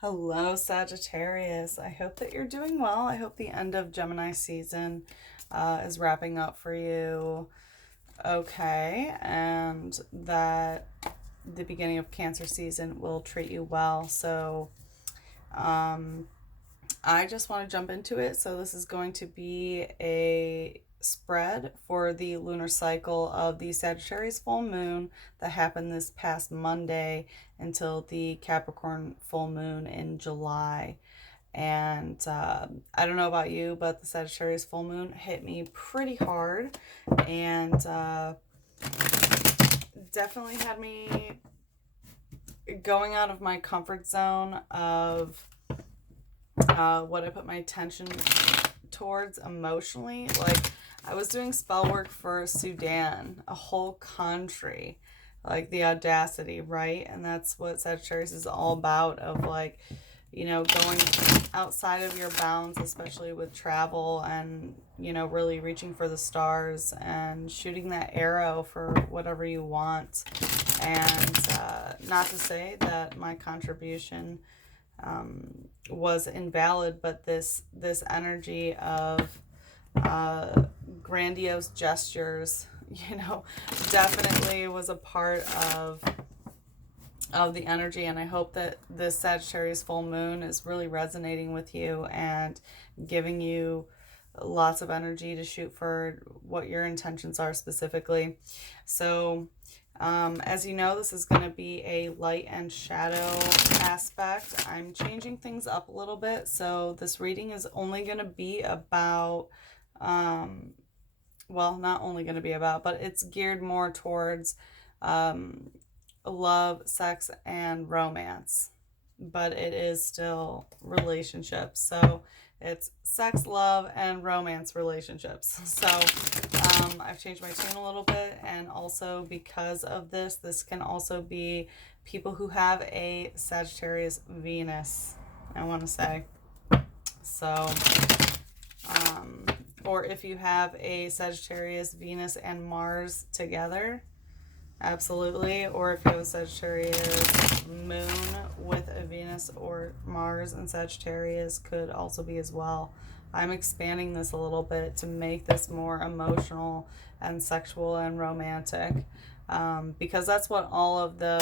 Hello, Sagittarius. I hope that you're doing well. I hope the end of Gemini season is wrapping up for you okay, and that the beginning of Cancer season will treat you well. So, I just want to jump into it. So, this is going to be a spread for the lunar cycle of the Sagittarius full moon that happened this past Monday until the Capricorn full moon in July. And I don't know about you, but the Sagittarius full moon hit me pretty hard and definitely had me going out of my comfort zone of what I put my attention towards emotionally. Like, I was doing spell work for Sudan, a whole country, like the audacity, right? And that's what Sagittarius is all about, of like, going outside of your bounds, especially with travel and, really reaching for the stars and shooting that arrow for whatever you want. And not to say that my contribution was invalid, but this energy of grandiose gestures, definitely was a part of the energy. And I hope that this Sagittarius full moon is really resonating with you and giving you lots of energy to shoot for what your intentions are specifically. So as you know, this is going to be a light and shadow aspect. I'm changing things up a little bit. So this reading is only going to be about, well, not only going to be about, but it's geared more towards love, sex, and romance. But it is still relationships. So it's sex, love, and romance relationships. So I've changed my tune a little bit, and also because of this can also be people who have a Sagittarius Venus, I want to say. So, or if you have a Sagittarius Venus and Mars together, absolutely. Or if you have a Sagittarius moon with a Venus or Mars and Sagittarius, could also be as well. I'm expanding this a little bit to make this more emotional and sexual and romantic, because that's what all of the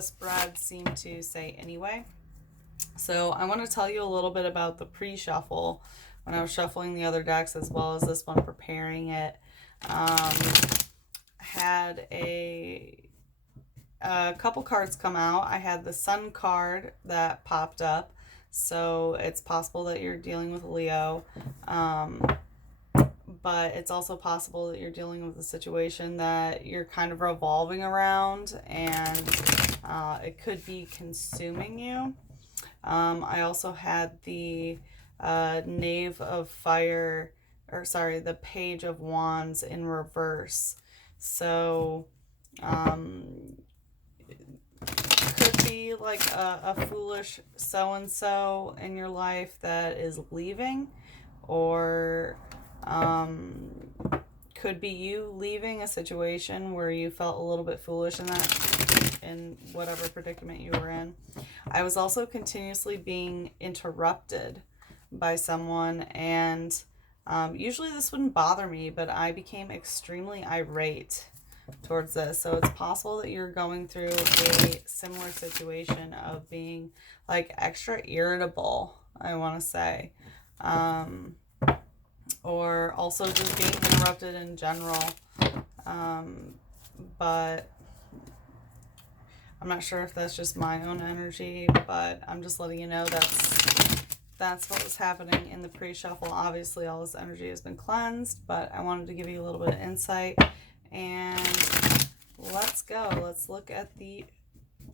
spreads seem to say anyway. So I want to tell you a little bit about the pre-shuffle when I was shuffling the other decks, as well as this one, preparing it. Had a couple cards come out. I had the Sun card that popped up, so it's possible that you're dealing with Leo, but it's also possible that you're dealing with a situation that you're kind of revolving around, and it could be consuming you. I also had the Knave of Fire, or sorry, the Page of Wands in reverse. So, could be like a foolish so-and-so in your life that is leaving, or could be you leaving a situation where you felt a little bit foolish in whatever predicament you were in. I was also continuously being interrupted by someone, and usually this wouldn't bother me, but I became extremely irate towards this. So it's possible that you're going through a similar situation of being like extra irritable, I want to say, or also just being interrupted in general. But I'm not sure if that's just my own energy, but I'm just letting you know that's what was happening in the pre-shuffle. Obviously, all this energy has been cleansed, but I wanted to give you a little bit of insight. And let's go. Let's look at the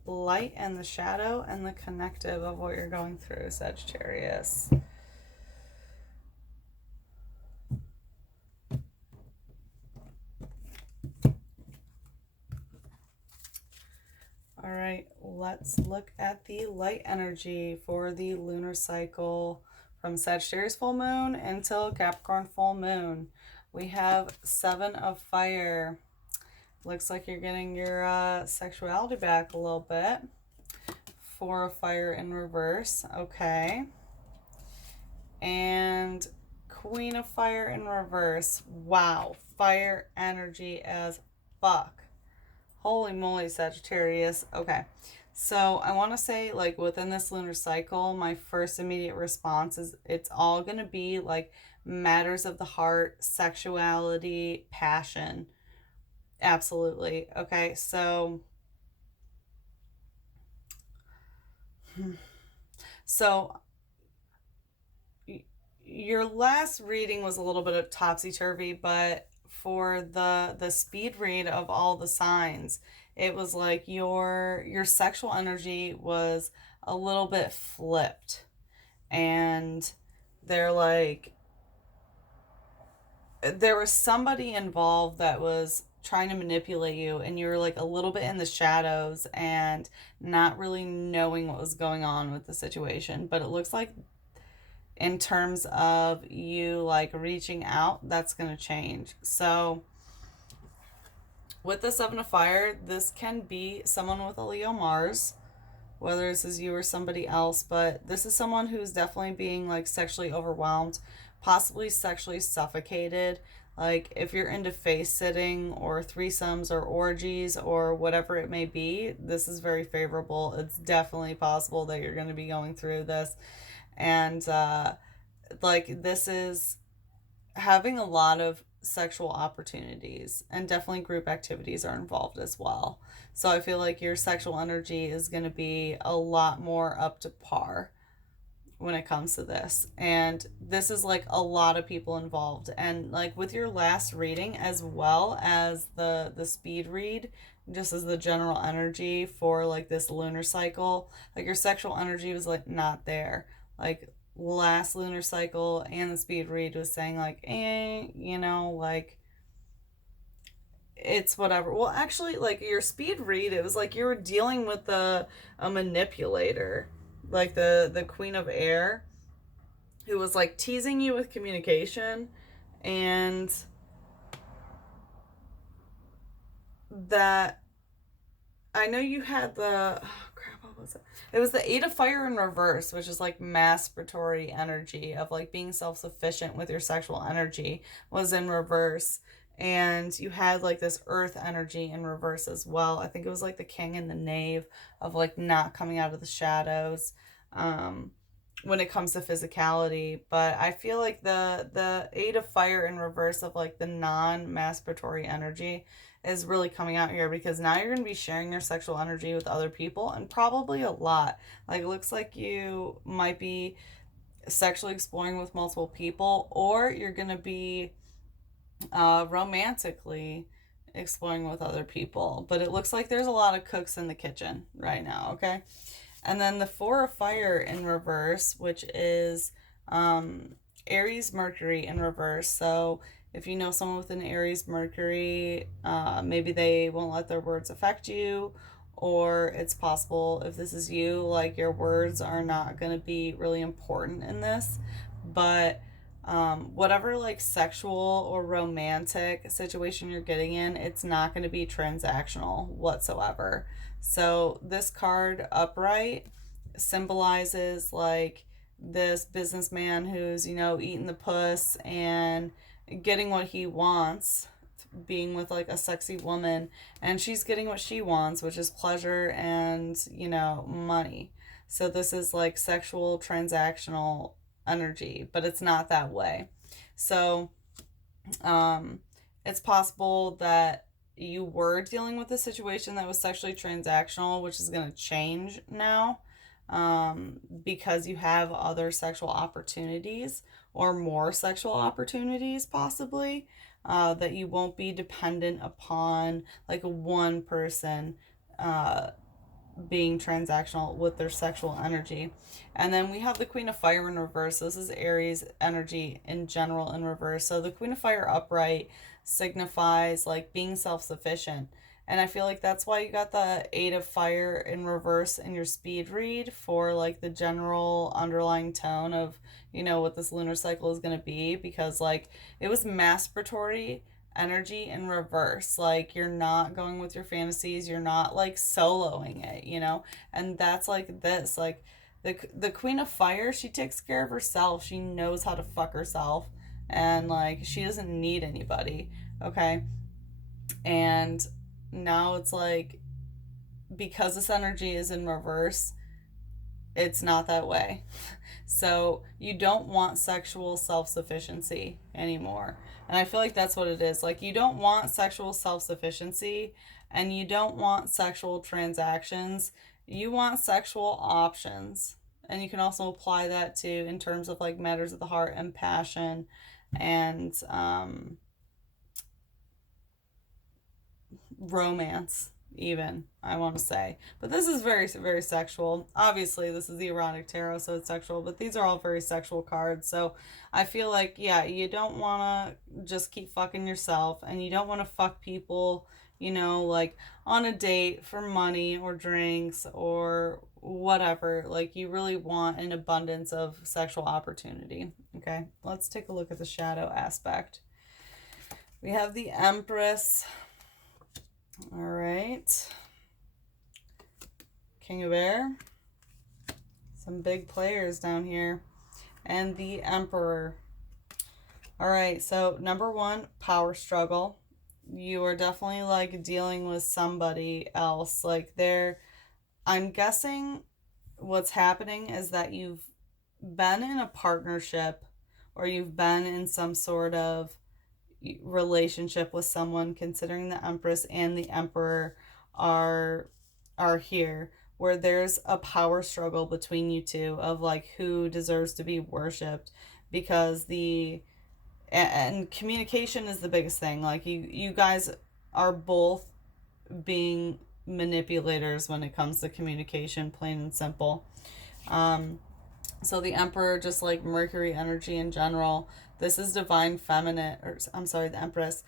light and the shadow and the connective of what you're going through, Sagittarius. All right, let's look at the light energy for the lunar cycle from Sagittarius full moon until Capricorn full moon. We have 7 of Fire. Looks like you're getting your sexuality back a little bit. Four of Fire in reverse. Okay. And Queen of Fire in reverse. Wow. Fire energy as fuck. Holy moly, Sagittarius. Okay. So I want to say, like, within this lunar cycle, my first immediate response is it's all going to be like matters of the heart, sexuality, passion. Absolutely. Okay. So your last reading was a little bit of topsy-turvy, but for the speed read of all the signs, it was like your sexual energy was a little bit flipped. And they're like, there was somebody involved that was trying to manipulate you, and you were like a little bit in the shadows and not really knowing what was going on with the situation. But it looks like in terms of you like reaching out, that's going to change. So with the Seven of Fire, this can be someone with a Leo Mars, whether this is you or somebody else, but this is someone who's definitely being like sexually overwhelmed, possibly sexually suffocated. Like if you're into face sitting or threesomes or orgies or whatever it may be, this is very favorable. It's definitely possible that you're going to be going through this. And like this is having a lot of sexual opportunities, and definitely group activities are involved as well. So I feel like your sexual energy is going to be a lot more up to par when it comes to this. And this is like a lot of people involved. And like with your last reading as well as the speed read, just as the general energy for like this lunar cycle, like your sexual energy was like not there. Like last lunar cycle and the speed read was saying like, you know, like it's whatever. Well, actually, like your speed read, it was like you were dealing with a manipulator, like the Queen of Air, who was like teasing you with communication, and that I know you had the what was it? It was the Eight of Fire in reverse, which is like masturbatory energy of like being self-sufficient with your sexual energy was in reverse. And you had like this earth energy in reverse as well. I think it was like the king and the knave of like not coming out of the shadows when it comes to physicality. But I feel like the Eight of Fire in reverse of like the non-masturbatory energy is really coming out here, because now you're going to be sharing your sexual energy with other people, and probably a lot. Like it looks like you might be sexually exploring with multiple people, or you're going to be romantically exploring with other people. But it looks like there's a lot of cooks in the kitchen right now, okay? And then the Four of Fire in reverse, which is Aries Mercury in reverse. So if you know someone with an Aries Mercury, maybe they won't let their words affect you, or it's possible if this is you, like your words are not going to be really important in this. But whatever like sexual or romantic situation you're getting in, it's not going to be transactional whatsoever. So this card upright symbolizes like this businessman who's, you know, eating the puss and getting what he wants, being with like a sexy woman, and she's getting what she wants, which is pleasure and, you know, money. So this is like sexual transactional energy, but it's not that way. So it's possible that you were dealing with a situation that was sexually transactional, which is going to change now, because you have other sexual opportunities or more sexual opportunities possibly, that you won't be dependent upon like one person being transactional with their sexual energy. And then we have the Queen of Fire in reverse. This is Aries energy in general in reverse. So the Queen of Fire upright signifies like being self-sufficient. And I feel like that's why you got the Eight of Fire in reverse in your speed read for like the general underlying tone of, you know, what this lunar cycle is going to be, because like it was masturbatory energy in reverse. Like, you're not going with your fantasies, you're not like soloing it, you know? And that's like this, like the Queen of Fire, she takes care of herself. She knows how to fuck herself, and like she doesn't need anybody, okay? And now it's like, because this energy is in reverse, it's not that way. So you don't want sexual self-sufficiency anymore. And I feel like that's what it is. Like, you don't want sexual self-sufficiency, and you don't want sexual transactions. You want sexual options. And you can also apply that to in terms of like matters of the heart and passion and romance, even, I want to say. But this is very, very sexual. Obviously, this is the erotic tarot, so it's sexual, but these are all very sexual cards. So I feel like, yeah, you don't want to just keep fucking yourself, and you don't want to fuck people, you know, like on a date for money or drinks or whatever. Like, you really want an abundance of sexual opportunity. Okay, let's take a look at the shadow aspect. We have the Empress. All right. King of Air. Some big players down here. And the Emperor. All right, so number one, power struggle. You are definitely like dealing with somebody else. Like, I'm guessing what's happening is that you've been in a partnership, or you've been in some sort of relationship with someone, considering the Empress and the Emperor are here, where there's a power struggle between you two of like who deserves to be worshipped, because and communication is the biggest thing. Like, you guys are both being manipulators when it comes to communication, plain and simple. So the Emperor, just like Mercury energy in general, this is divine feminine, or I'm sorry, the Empress.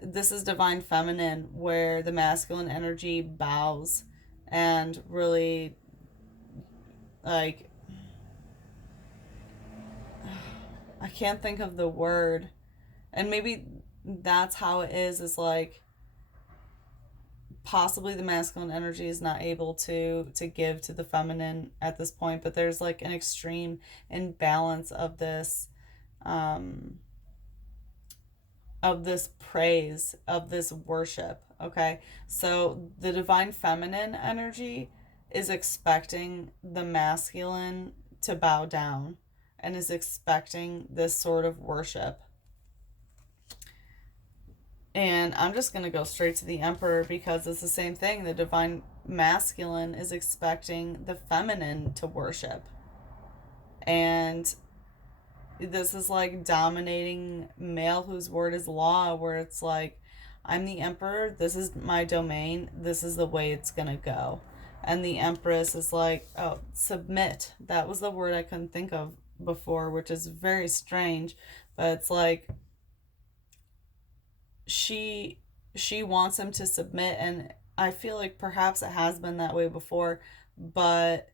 This is divine feminine, where the masculine energy bows and really, like, I can't think of the word. And maybe that's how it is like, possibly the masculine energy is not able to give to the feminine at this point, but there's like an extreme imbalance of this praise, of this worship. Okay, so the divine feminine energy is expecting the masculine to bow down, and is expecting this sort of worship. And I'm just going to go straight to the Emperor, because it's the same thing. The divine masculine is expecting the feminine to worship. And this is like dominating male whose word is law, where it's like, I'm the Emperor, this is my domain, this is the way it's going to go. And the Empress is like, oh, submit. That was the word I couldn't think of before, which is very strange. But it's like, she wants him to submit, and I feel like perhaps it has been that way before, but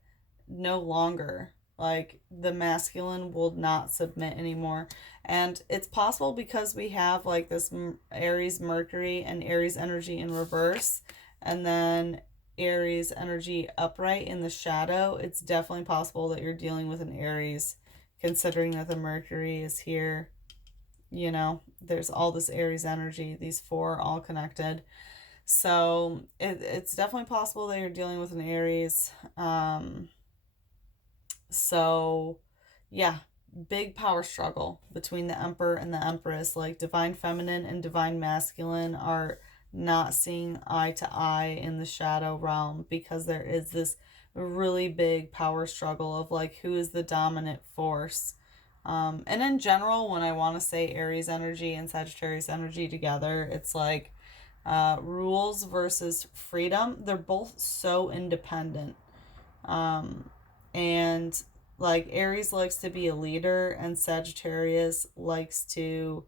no longer. Like, the masculine will not submit anymore. And it's possible because we have like this Aries Mercury and Aries energy in reverse, and then Aries energy upright in the shadow. It's definitely possible that you're dealing with an Aries, considering that the Mercury is here. You know, there's all this Aries energy, these four all connected. So it's definitely possible that you're dealing with an Aries. So yeah, big power struggle between the Emperor and the Empress. Like, divine feminine and divine masculine are not seeing eye to eye in the shadow realm, because there is this really big power struggle of like, who is the dominant force. And in general, when I want to say Aries energy and Sagittarius energy together, it's like rules versus freedom. They're both so independent. And like, Aries likes to be a leader, and Sagittarius likes to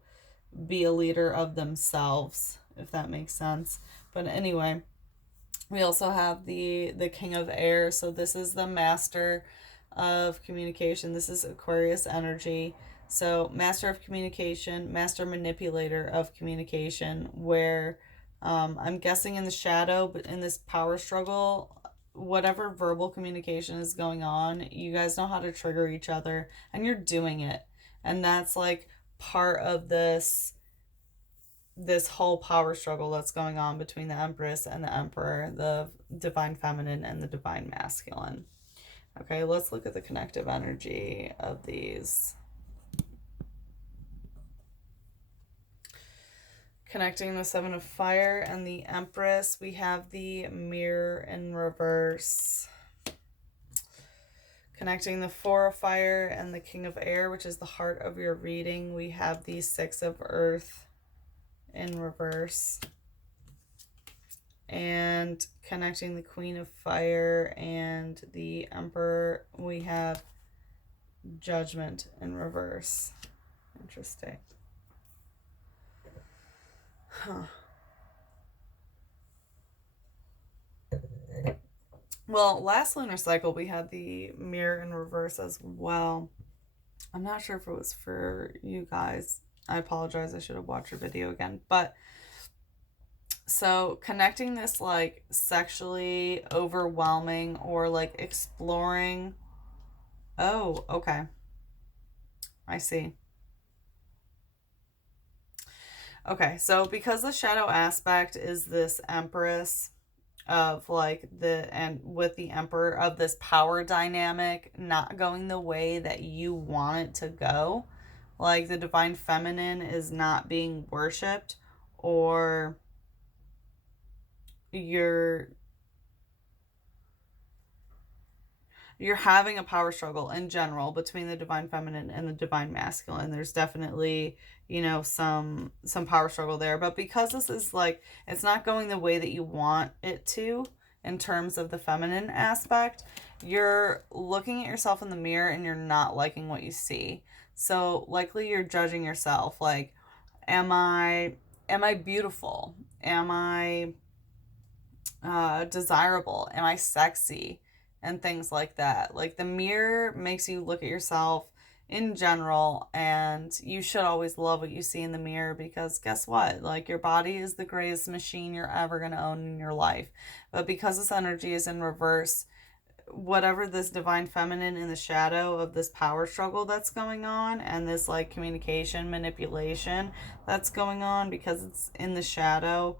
be a leader of themselves, if that makes sense. But anyway, we also have the King of Air. So this is the master of communication. This is Aquarius energy. So master of communication, master manipulator of communication, where I'm guessing in the shadow, but in this power struggle, whatever verbal communication is going on, you guys know how to trigger each other and you're doing it. And that's like part of this whole power struggle that's going on between the Empress and the Emperor, the divine feminine and the divine masculine. Okay, let's look at the connective energy of these. Connecting the Seven of Fire and the Empress, we have the Mirror in reverse. Connecting the Four of Fire and the King of Air, which is the heart of your reading, we have the Six of Earth in reverse. And connecting the Queen of Fire and the Emperor, we have Judgment in reverse. Interesting. Huh. Well, last lunar cycle we had the Mirror in reverse as well. I'm not sure if it was for you guys. I apologize. I should have watched your video again. But so connecting this like sexually overwhelming or like exploring. Oh, okay. I see. Okay, so because the shadow aspect is this Empress of like and with the Emperor of this power dynamic not going the way that you want it to go, like the divine feminine is not being worshipped, or you're having a power struggle in general between the divine feminine and the divine masculine. There's definitely, some power struggle there. But because this is like, it's not going the way that you want it to in terms of the feminine aspect, you're looking at yourself in the mirror and you're not liking what you see. So likely you're judging yourself. Like, am I beautiful? Am I desirable? Am I sexy? And things like that. Like the mirror makes you look at yourself in general, and you should always love what you see in the mirror, because guess what? Like your body is the greatest machine you're ever going to own in your life. But because this energy is in reverse, whatever this divine feminine in the shadow of this power struggle that's going on, and this like communication manipulation that's going on because it's in the shadow,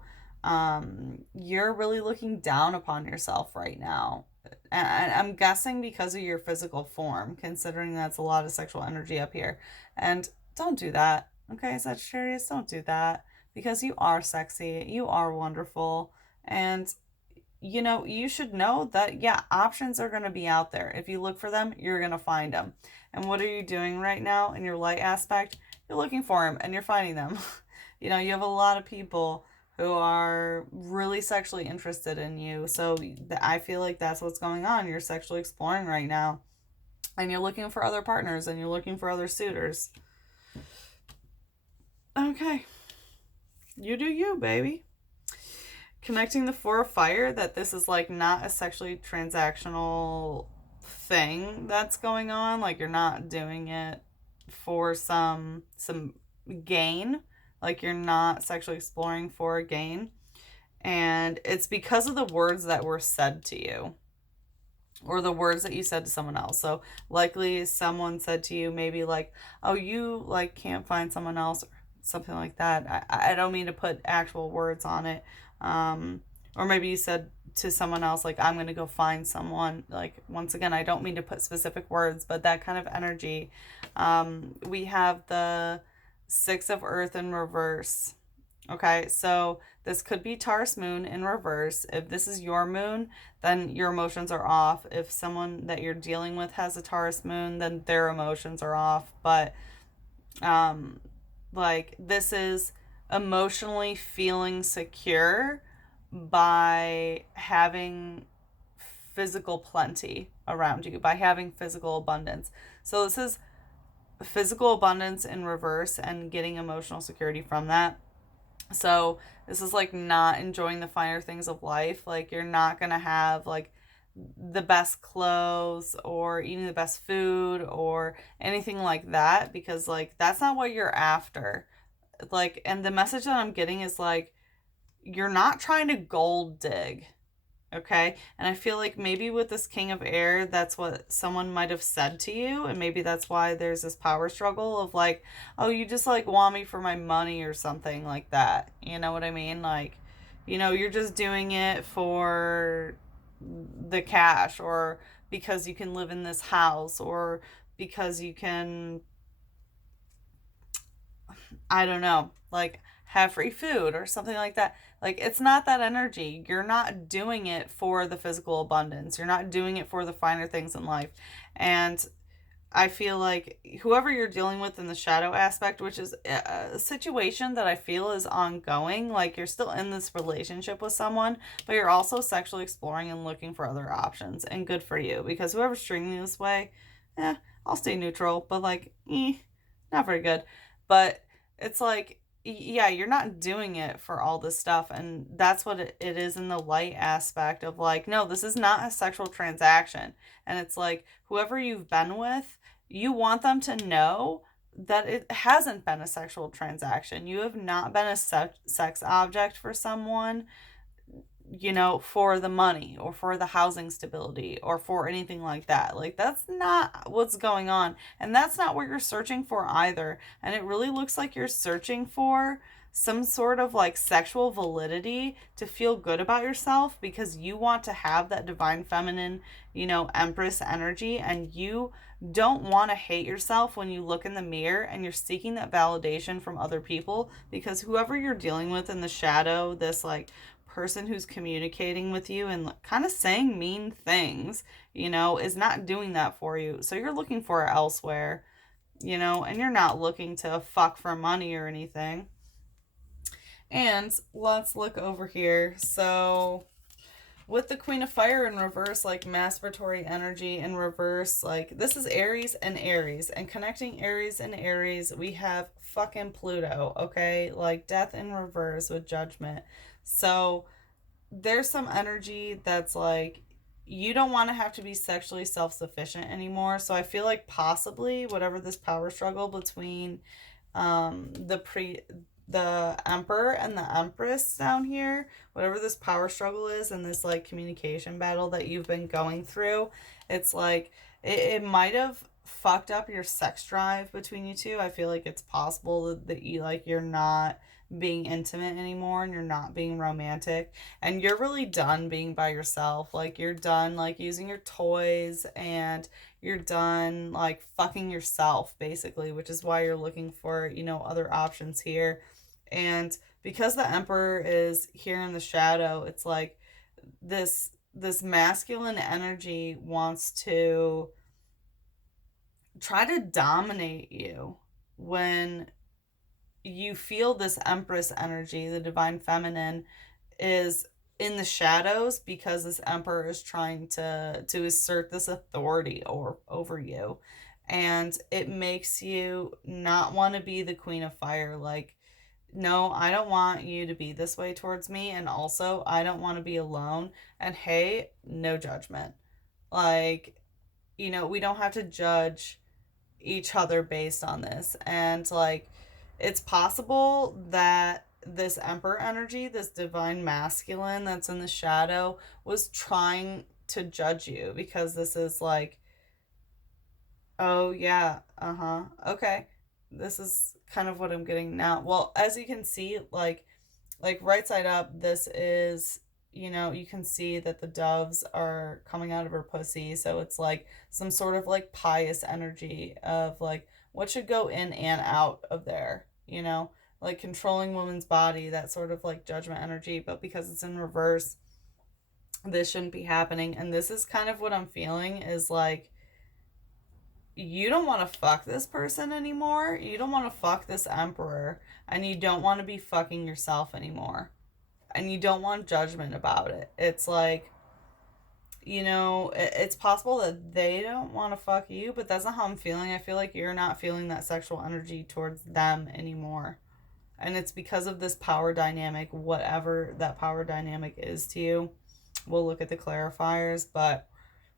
you're really looking down upon yourself right now. And I'm guessing because of your physical form, considering that's a lot of sexual energy up here. And don't do that. Okay, Sagittarius, don't do that. Because you are sexy, you are wonderful, and you should know that, yeah, options are going to be out there. If you look for them, you're going to find them. And what are you doing right now in your light aspect? You're looking for them and you're finding them. You have a lot of people who are really sexually interested in you. So I feel like that's what's going on. You're sexually exploring right now. And you're looking for other partners and you're looking for other suitors. Okay. You do you, baby. Connecting the Four of Fire, that this is like not a sexually transactional thing that's going on. Like you're not doing it for some gain. Like you're not sexually exploring for a gain. And it's because of the words that were said to you, or the words that you said to someone else. So likely someone said to you maybe like, oh, you like can't find someone else, or something like that. I don't mean to put actual words on it. Or maybe you said to someone else, like, I'm going to go find someone. Like, once again, I don't mean to put specific words, but that kind of energy. We have the Six of Earth in reverse. Okay, so this could be Taurus moon in reverse. If this is your moon, then your emotions are off. If someone that you're dealing with has a Taurus moon, then their emotions are off. But like this is emotionally feeling secure by having physical plenty around you, by having physical abundance. So this is physical abundance in reverse and getting emotional security from that. So this is like not enjoying the finer things of life. Like you're not going to have like the best clothes or eating the best food or anything like that, because like that's not what you're after. Like, and the message that I'm getting is like, you're not trying to gold dig. Okay. And I feel like maybe with this King of Air, that's what someone might have said to you. And maybe that's why there's this power struggle of like, oh, you just like want me for my money or something like that. You know what I mean? Like, you know, you're just doing it for the cash, or because you can live in this house, or because you can, I don't know, like have free food or something like that. Like, it's not that energy. You're not doing it for the physical abundance. You're not doing it for the finer things in life. And I feel like whoever you're dealing with in the shadow aspect, which is a situation that I feel is ongoing, like you're still in this relationship with someone, but you're also sexually exploring and looking for other options. And good for you, because whoever's treating you this way, I'll stay neutral, but like, not very good. But it's like, yeah, you're not doing it for all this stuff. And that's what it is in the light aspect of like, no, this is not a sexual transaction. And it's like, whoever you've been with, you want them to know that it hasn't been a sexual transaction. You have not been a sex object for someone, you know, for the money or for the housing stability or for anything like that. Like, that's not what's going on. And that's not what you're searching for either. And it really looks like you're searching for some sort of like sexual validity to feel good about yourself, because you want to have that divine feminine, you know, empress energy, and you don't want to hate yourself when you look in the mirror and you're seeking that validation from other people, because whoever you're dealing with in the shadow, this like person who's communicating with you and kind of saying mean things, you know, is not doing that for you. So you're looking for it elsewhere, you know, and you're not looking to fuck for money or anything. And let's look over here. So with the Queen of Fire in reverse, like masturbatory energy in reverse, like this is Aries and Aries. And connecting Aries and Aries, we have fucking Pluto, okay? Like death in reverse with Judgment. So there's some energy that's like, you don't want to have to be sexually self-sufficient anymore. So I feel like possibly whatever this power struggle between the Emperor and the Empress down here, whatever this power struggle is and this like communication battle that you've been going through, it's like it might have fucked up your sex drive between you two. I feel like it's possible that you like, you're not being intimate anymore and you're not being romantic, and you're really done being by yourself. Like, you're done like using your toys, and you're done like fucking yourself basically, which is why you're looking for, you know, other options here. And because the Emperor is here in the shadow, it's like this masculine energy wants to try to dominate you when you feel this Empress energy, the divine feminine, is in the shadows, because this Emperor is trying to assert this authority over you. And it makes you not want to be the Queen of Fire. Like, no, I don't want you to be this way towards me, and also I don't want to be alone. And hey, no judgment. Like, you know, we don't have to judge each other based on this. And like, it's possible that this Emperor energy, this divine masculine that's in the shadow, was trying to judge you, because this is like, oh yeah, okay, this is kind of what I'm getting now. Well, as you can see, like right side up, this is, you know, you can see that the doves are coming out of her pussy. So it's like some sort of like pious energy of like what should go in and out of there, you know, like controlling woman's body, that sort of like judgment energy. But because it's in reverse, this shouldn't be happening. And this is kind of what I'm feeling is like, you don't want to fuck this person anymore. You don't want to fuck this Emperor. And you don't want to be fucking yourself anymore. And you don't want judgment about it. It's like, you know, it's possible that they don't want to fuck you, but that's not how I'm feeling. I feel like you're not feeling that sexual energy towards them anymore. And it's because of this power dynamic, whatever that power dynamic is to you. we'll look at the clarifiers, but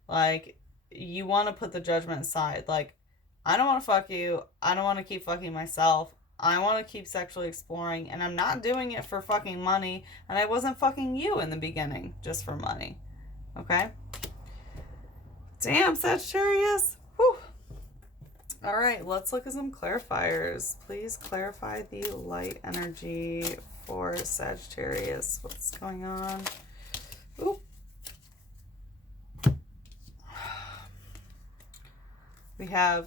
like, you want to put the judgment aside. Like, I don't want to fuck you. I don't want to keep fucking myself. I want to keep sexually exploring, and I'm not doing it for fucking money, and I wasn't fucking you in the beginning just for money. Okay? Damn, Sagittarius. Whew. All right, let's look at some clarifiers. Please clarify the light energy for Sagittarius. What's going on? Oop. We have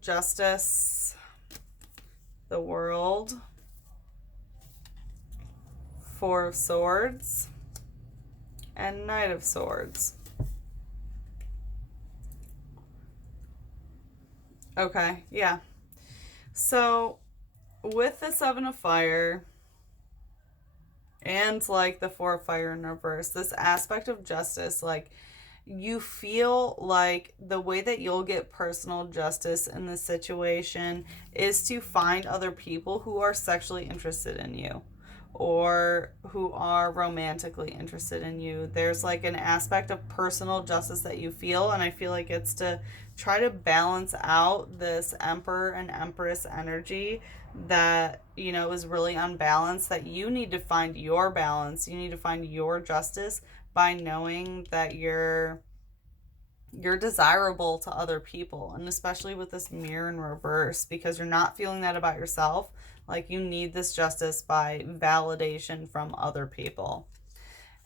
Justice, the World, Four of Swords, and Knight of Swords. Okay, yeah. So, with the Seven of Fire and like the Four of Fire in reverse, this aspect of justice, like, you feel like the way that you'll get personal justice in this situation is to find other people who are sexually interested in you or who are romantically interested in you. There's like an aspect of personal justice that you feel, and I feel like it's to try to balance out this Emperor and Empress energy that, you know, is really unbalanced, that you need to find your balance. You need to find your justice by knowing that you're desirable to other people, and especially with this Mirror in reverse, because you're not feeling that about yourself. Like, you need this justice by validation from other people.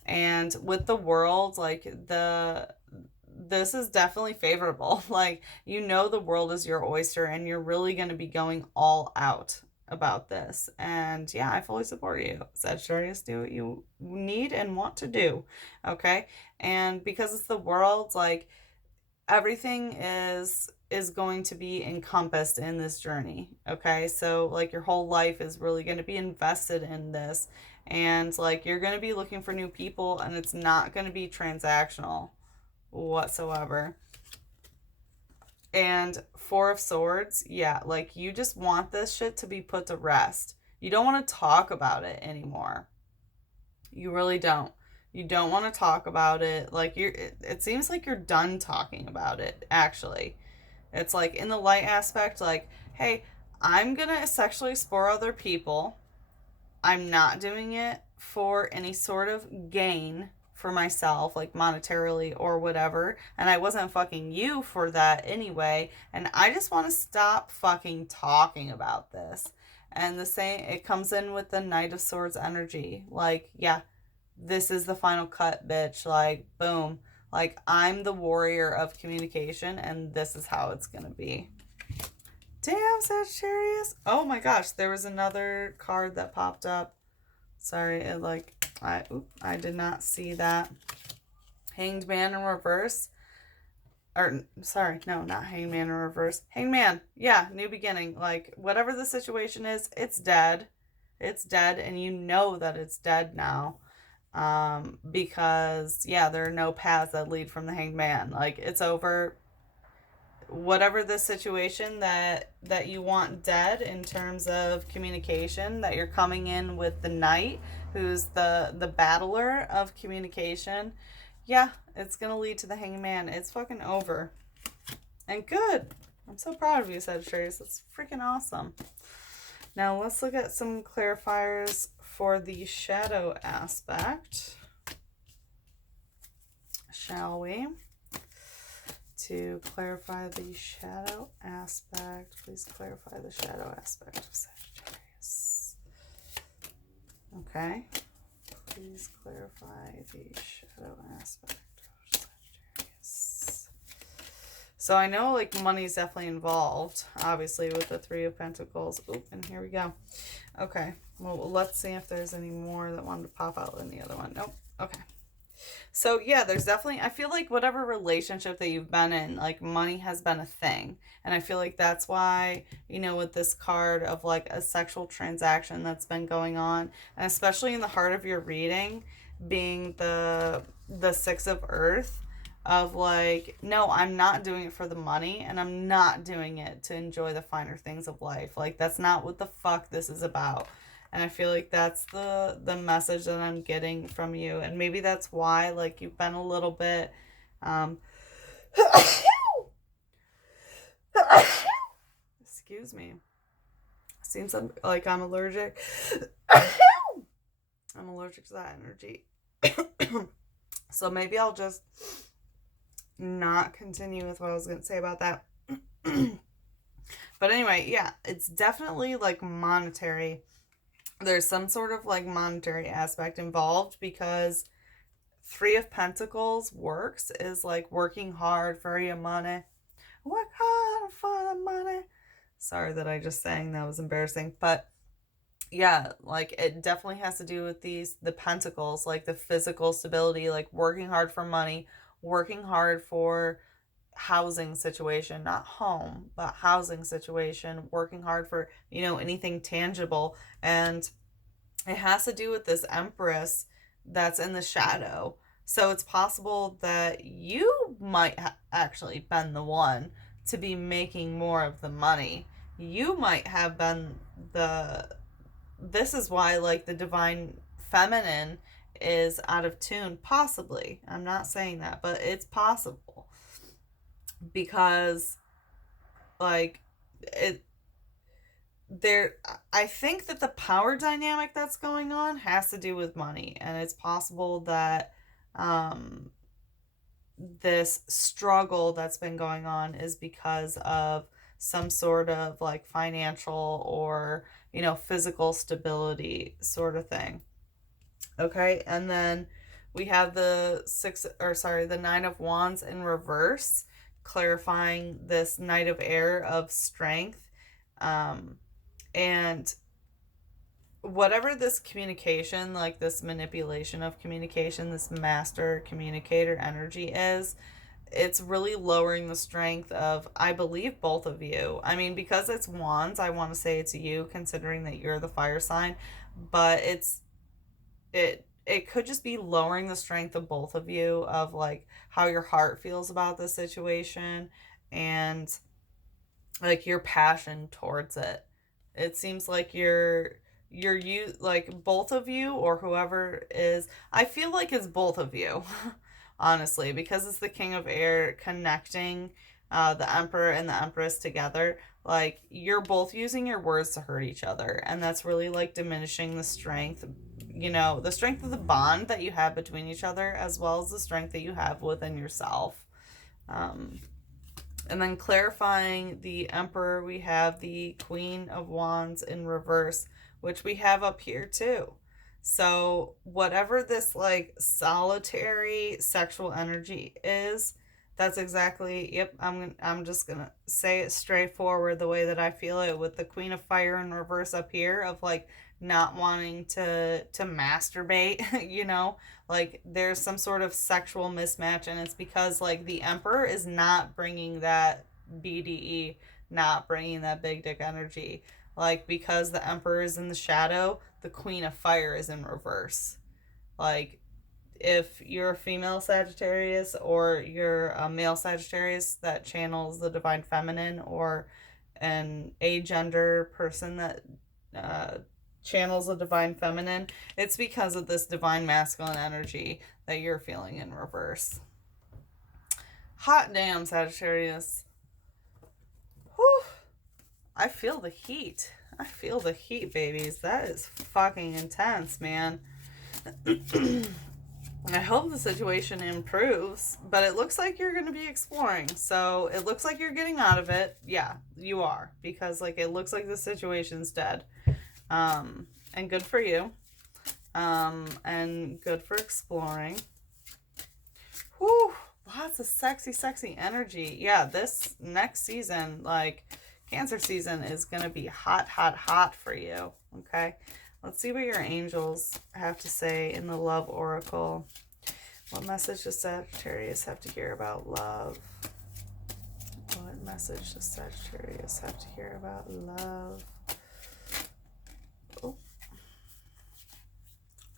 And with the World, like, this is definitely favorable. Like, you know, the world is your oyster, and you're really going to be going all out about this. And yeah, I fully support you, Sagittarius. Do what you need and want to do. Okay? And because it's the World, like, everything is going to be encompassed in this journey. Okay? So like, your whole life is really going to be invested in this, and like, you're going to be looking for new people, and it's not going to be transactional whatsoever. And Four of Swords, yeah, like, you just want this shit to be put to rest. You don't want to talk about it anymore. You really don't. You don't want to talk about it. Like, it seems like you're done talking about it, actually. It's like, in the light aspect, like, hey, I'm gonna sexually explore other people. I'm not doing it for any sort of gain for myself, like monetarily or whatever, and I wasn't fucking you for that anyway, and I just want to stop fucking talking about this. And the same, it comes in with the Knight of Swords energy. Like, yeah, this is the final cut, bitch. Like, boom. Like, I'm the warrior of communication, and this is how it's gonna be. Damn, Sagittarius. Oh my gosh, there was another card that popped up. Sorry, it like, I did not see that. Hanged Man in reverse. Or, sorry, no, not Hanged Man in reverse. Hanged Man, yeah, new beginning. Like, whatever the situation is, it's dead. It's dead, and you know that it's dead now. Because, yeah, there are no paths that lead from the Hanged Man. Like, it's over. Whatever the situation that you want dead in terms of communication, that you're coming in with the Knight, who's the battler of communication, yeah, it's gonna lead to the Hanged Man. It's fucking over. And good. I'm so proud of you, Sagittarius. That's freaking awesome. Now let's look at some clarifiers for the shadow aspect, shall we? To clarify the shadow aspect, please clarify the shadow aspect of Sagittarius. Okay. Please clarify the shadow aspect of Sagittarius. So I know, like, money's definitely involved, obviously, with the Three of Pentacles. Oop, and here we go. Okay. Well, let's see if there's any more that wanted to pop out in the other one. Nope. Okay. So yeah, there's definitely, I feel like whatever relationship that you've been in, like, money has been a thing. And I feel like that's why, you know, with this card of like a sexual transaction that's been going on, and especially in the heart of your reading being the Six of Earth, of like, no, I'm not doing it for the money, and I'm not doing it to enjoy the finer things of life. Like, that's not what the fuck this is about. And I feel like that's the message that I'm getting from you. And maybe that's why, like, you've been a little bit, excuse me. Seems like I'm allergic. I'm allergic to that energy. So maybe I'll just not continue with what I was going to say about that. But anyway, yeah, it's definitely like monetary. There's some sort of like monetary aspect involved because Three of Pentacles works is like working hard for your money. Work hard for the money. Sorry that I just sang. That was embarrassing. But yeah, like it definitely has to do with the pentacles, like the physical stability, like working hard for money, working hard for housing situation, not home, but housing situation, working hard for, anything tangible. And it has to do with this Empress that's in the shadow. So it's possible that you might actually been the one to be making more of the money. You might have been this is why like the divine feminine is out of tune, possibly. I'm not saying that, but it's possible. Because like I think that the power dynamic that's going on has to do with money, and it's possible that this struggle that's been going on is because of some sort of like financial or physical stability sort of thing. Okay, and then we have the Nine of Wands in reverse, clarifying this Knight of Air of strength. And whatever this communication, like this manipulation of communication, this master communicator energy is, it's really lowering the strength of, I believe, both of you. I mean, because it's wands, I want to say it's you, considering that you're the fire sign, but it could just be lowering the strength of both of you, of like how your heart feels about the situation and like your passion towards it. It seems like you like both of you or whoever is, I feel like it's both of you. Honestly, because it's the King of Air connecting the Emperor and the Empress together. Like you're both using your words to hurt each other, and that's really like diminishing the strength, the strength of the bond that you have between each other, as well as the strength that you have within yourself. And then clarifying the Emperor, we have the Queen of Wands in reverse, which we have up here too. So whatever this like solitary sexual energy is, that's exactly, yep, I'm just going to say it straightforward the way that I feel it, with the Queen of Fire in reverse up here, of like not wanting to masturbate, like there's some sort of sexual mismatch, and it's because like the Emperor is not bringing that BDE, not bringing that big dick energy. Like because the Emperor is in the shadow, the Queen of Fire is in reverse. Like if you're a female Sagittarius or you're a male Sagittarius that channels the divine feminine, or an agender person that channels the divine feminine, it's because of this divine masculine energy that you're feeling in reverse. Hot damn, Sagittarius. Whew. I feel the heat. I feel the heat, babies. That is fucking intense, man. I hope the situation improves, but it looks like you're going to be exploring. So it looks like you're getting out of it. Yeah, you are. Because like it looks like the situation's dead. And good for you. And good for exploring. Whew, lots of sexy, sexy energy. Yeah, this next season, like Cancer season, is going to be hot, hot, hot for you. Okay? Let's see what your angels have to say in the love oracle. What message does Sagittarius have to hear about love? What message does Sagittarius have to hear about love?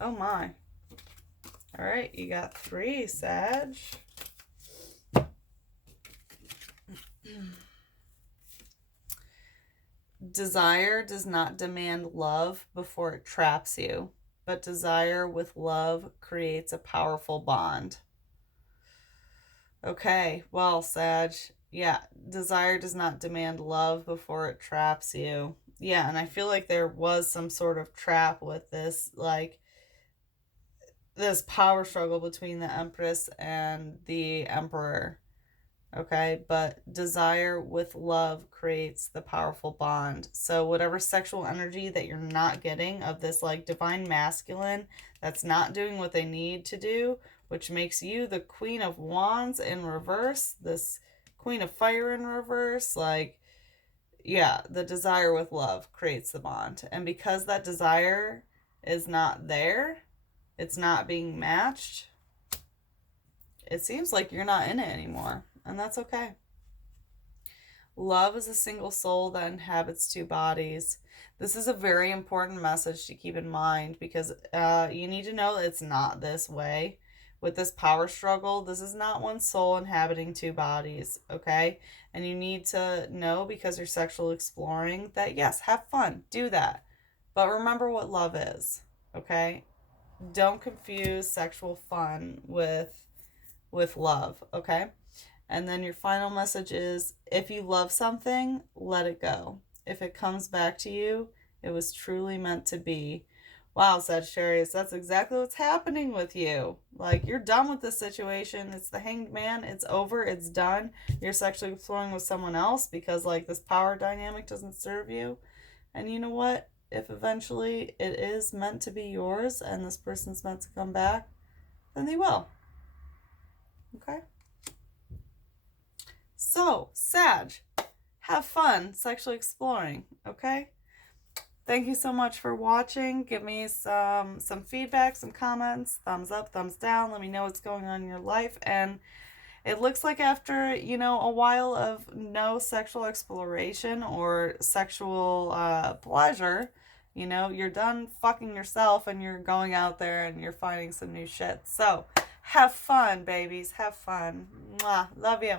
Oh my. All right, you got 3, Sag. Desire does not demand love before it traps you, but desire with love creates a powerful bond. Okay, well, Sag, yeah, desire does not demand love before it traps you. Yeah, and I feel like there was some sort of trap with this, like, this power struggle between the Empress and the Emperor. Okay, but desire with love creates the powerful bond. So whatever sexual energy that you're not getting of this like divine masculine that's not doing what they need to do, which makes you the Queen of Wands in reverse, this Queen of Fire in reverse, like, yeah, the desire with love creates the bond. And because that desire is not there, it's not being matched, it seems like you're not in it anymore. And that's okay. Love is a single soul that inhabits two bodies. This is a very important message to keep in mind because you need to know it's not this way. With this power struggle, this is not one soul inhabiting two bodies, okay? And you need to know, because you're sexual exploring, that yes, have fun, do that. But remember what love is, okay? Don't confuse sexual fun with love, okay? And then your final message is, if you love something, let it go. If it comes back to you, it was truly meant to be. Wow, Sagittarius, that's exactly what's happening with you. Like, you're done with this situation. It's the Hanged Man. It's over. It's done. You're sexually exploring with someone else because, like, this power dynamic doesn't serve you. And you know what? If eventually it is meant to be yours and this person's meant to come back, then they will. Okay? So, Sag, have fun sexually exploring, okay? Thank you so much for watching. Give me some feedback, some comments, thumbs up, thumbs down. Let me know what's going on in your life. And it looks like after, a while of no sexual exploration or sexual pleasure, you're done fucking yourself and you're going out there and you're finding some new shit. So, have fun, babies. Have fun. Mwah. Love you.